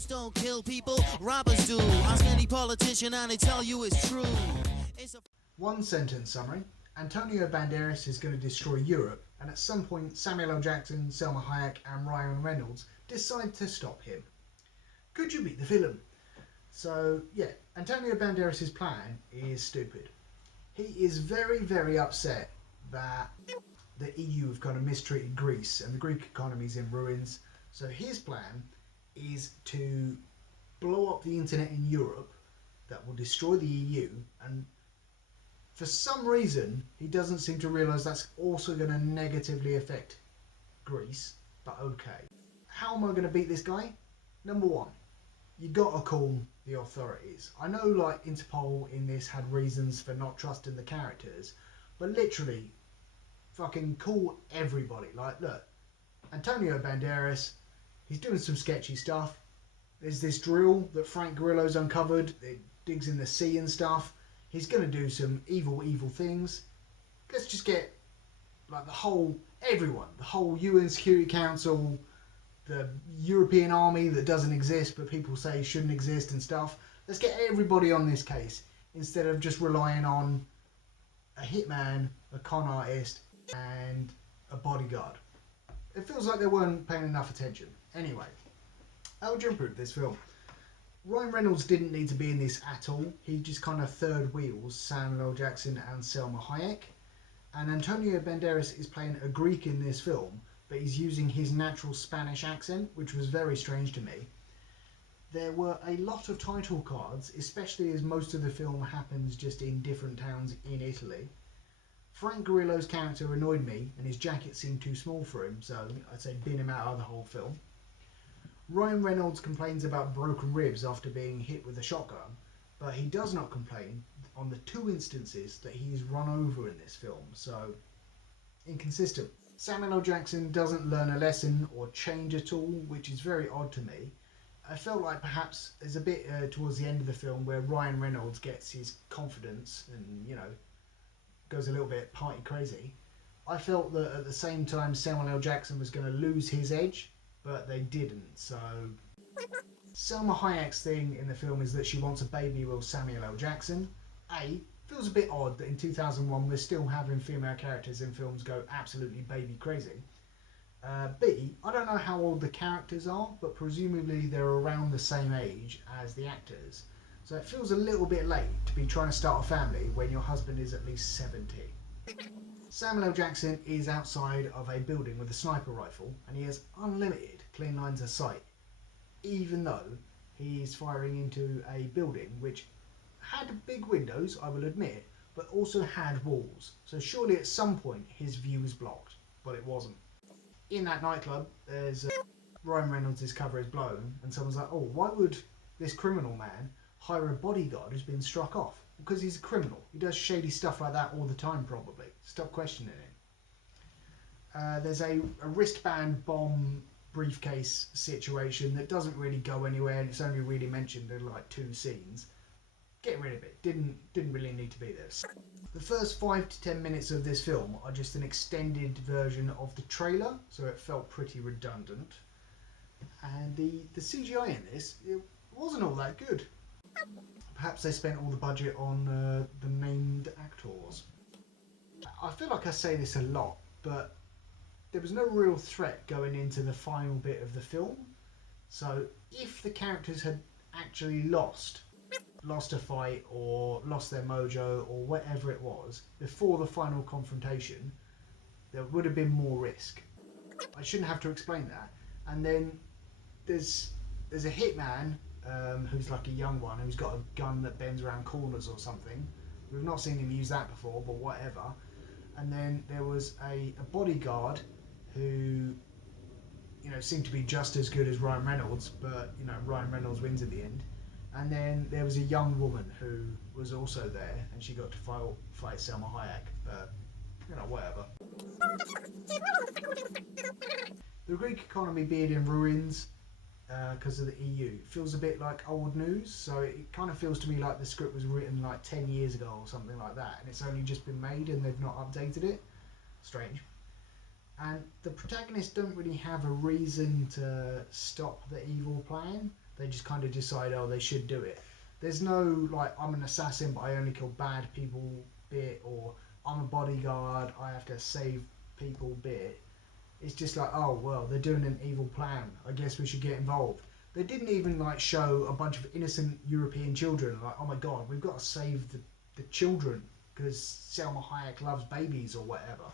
Guns don't kill people, robbers do. Ask any politician and they tell you it's true. One sentence summary. Antonio Banderas is going to destroy Europe, and at some point Samuel L. Jackson, Selma Hayek and Ryan Reynolds decide to stop him. Could you beat the villain? So yeah, Antonio Banderas' plan is stupid. He is very, very upset that the EU have kind of mistreated Greece and the Greek economy is in ruins. So his plan is to blow up the internet in Europe that will destroy the EU, and for some reason he doesn't seem to realise that's also going to negatively affect Greece, but okay. How am I going to beat this guy? Number one, you got to call the authorities. I know like Interpol in this had reasons for not trusting the characters, but literally fucking call everybody. Like, look, Antonio Banderas, he's doing some sketchy stuff. There's this drill that Frank Grillo's uncovered. It digs in the sea and stuff. He's going to do some evil things. Let's just get like the whole UN Security Council, the European army that doesn't exist but people say shouldn't exist and stuff. Let's get everybody on this case instead of just relying on a hitman, a con artist and a bodyguard. It feels like they weren't paying enough attention. Anyway, how would you improve this film? Ryan Reynolds didn't need to be in this at all. He just kind of third wheels Samuel L. Jackson and Selma Hayek. And Antonio Banderas is playing a Greek in this film, but he's using his natural Spanish accent, which was very strange to me. There were a lot of title cards, especially as most of the film happens just in different towns in Italy. Frank Grillo's character annoyed me, and his jacket seemed too small for him, so I'd say bin him out of the whole film. Ryan Reynolds complains about broken ribs after being hit with a shotgun, but he does not complain on the 2 instances that he's run over in this film, so inconsistent. Samuel L. Jackson doesn't learn a lesson or change at all, which is very odd to me. I felt like perhaps there's a bit towards the end of the film where Ryan Reynolds gets his confidence and, you know, goes a little bit party crazy. I felt that at the same time Samuel L. Jackson was going to lose his edge, but they didn't, so... Selma Hayek's thing in the film is that she wants a baby with Samuel L. Jackson. A, feels a bit odd that in 2001 we're still having female characters in films go absolutely baby crazy. B, I don't know how old the characters are, but presumably they're around the same age as the actors. So it feels a little bit late to be trying to start a family when your husband is at least 70. Samuel L. Jackson is outside of a building with a sniper rifle and he has unlimited clean lines of sight, even though he's firing into a building which had big windows, I will admit, but also had walls. So surely at some point his view was blocked, but it wasn't. In that nightclub, there's Ryan Reynolds' cover is blown and someone's like, oh, why would this criminal man hire a bodyguard who's been struck off? Because he's a criminal. He does shady stuff like that all the time, probably. Stop questioning him. There's a wristband bomb briefcase situation that doesn't really go anywhere, and it's only really mentioned in like 2 scenes. Get rid of it. Didn't really need to be there. The first 5 to 10 minutes of this film are just an extended version of the trailer, so it felt pretty redundant. And the CGI in this, it wasn't all that good. Perhaps they spent all the budget on the named actors. I feel like I say this a lot, but there was no real threat going into the final bit of the film. So if the characters had actually lost a fight or lost their mojo or whatever it was before the final confrontation, there would have been more risk. I shouldn't have to explain that. And then there's a hitman who's like a young one who's got a gun that bends around corners or something. We've not seen him use that before, but whatever. And then there was a bodyguard who, you know, seemed to be just as good as Ryan Reynolds, but, you know, Ryan Reynolds wins at the end. And then there was a young woman who was also there, and she got to fight Selma Hayek, but, you know, whatever. The Greek economy being in ruins because of the EU feels a bit like old news, so it kind of feels to me like the script was written like 10 years ago or something like that, and it's only just been made and they've not updated it. Strange. And the protagonists don't really have a reason to stop the evil plan. They just kind of decide, oh, they should do it. There's no, like, I'm an assassin, but I only kill bad people bit, or I'm a bodyguard, I have to save people bit. It's just like, oh, well, they're doing an evil plan. I guess we should get involved. They didn't even, like, show a bunch of innocent European children, like, oh my god, we've got to save the children, because Selma Hayek loves babies or whatever.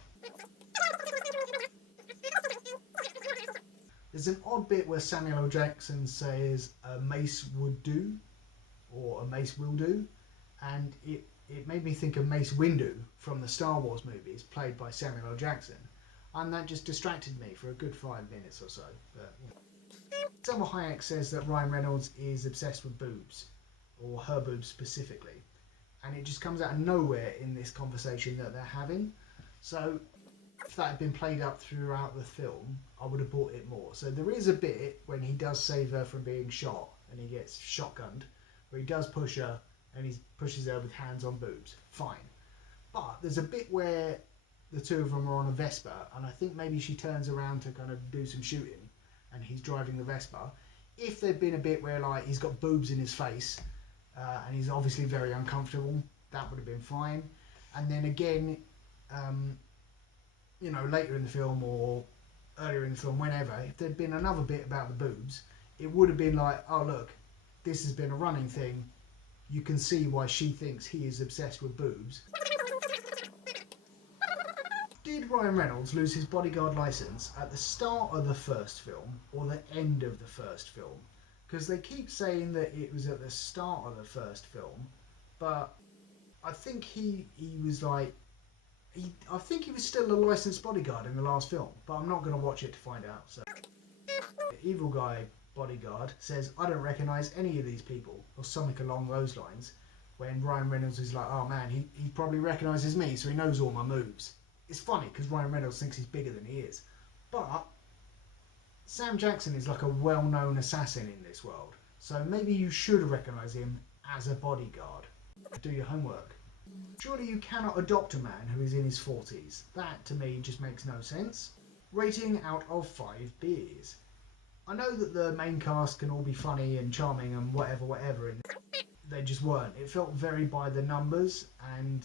There's an odd bit where Samuel L. Jackson says a mace would do, or a mace will do, and it made me think of Mace Windu from the Star Wars movies, played by Samuel L. Jackson, and that just distracted me for a good 5 minutes or so. But, you know. Selma Hayek says that Ryan Reynolds is obsessed with boobs, or her boobs specifically, and it just comes out of nowhere in this conversation that they're having. So if that had been played up throughout the film, I would have bought it more. So there is a bit when he does save her from being shot and he gets shotgunned, where he does push her and he pushes her with hands on boobs. Fine. But there's a bit where the two of them are on a Vespa, and I think maybe she turns around to kind of do some shooting and he's driving the Vespa. If there'd been a bit where, like, he's got boobs in his face and he's obviously very uncomfortable, that would have been fine. And then again, you know, later in the film or earlier in the film, whenever, if there'd been another bit about the boobs, it would have been like, oh look, this has been a running thing. You can see why she thinks he is obsessed with boobs. Did Ryan Reynolds lose his Bodyguard license at the start of the first film or the end of the first film? Because they keep saying that it was at the start of the first film, but I think he was like, I think he was still a licensed bodyguard in the last film, but I'm not going to watch it to find out. So, the evil guy bodyguard says, I don't recognise any of these people, or something along those lines, when Ryan Reynolds is like, oh man, he probably recognises me, so he knows all my moves. It's funny, because Ryan Reynolds thinks he's bigger than he is. But Sam Jackson is like a well-known assassin in this world, so maybe you should recognise him as a bodyguard. Do your homework. Surely you cannot adopt a man who is in his 40s. That, to me, just makes no sense. Rating out of 5 beers. I know that the main cast can all be funny and charming and whatever, and they just weren't. It felt very by the numbers, and,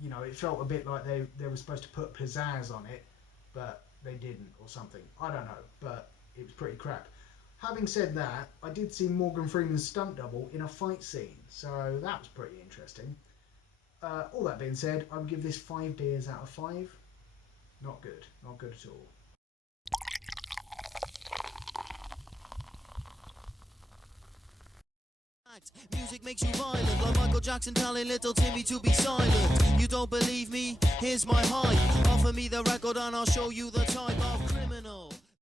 you know, it felt a bit like they were supposed to put pizzazz on it, but they didn't, or something. I don't know, but it was pretty crap. Having said that, I did see Morgan Freeman's stunt double in a fight scene, so that was pretty interesting. All that being said, I would give this 5 beers out of 5. Not good. Not good at all. Music makes you violent, like Michael Jackson telling little Timmy to be silent. You don't believe me? Here's my hype. Offer me the record and I'll show you the type of criminal.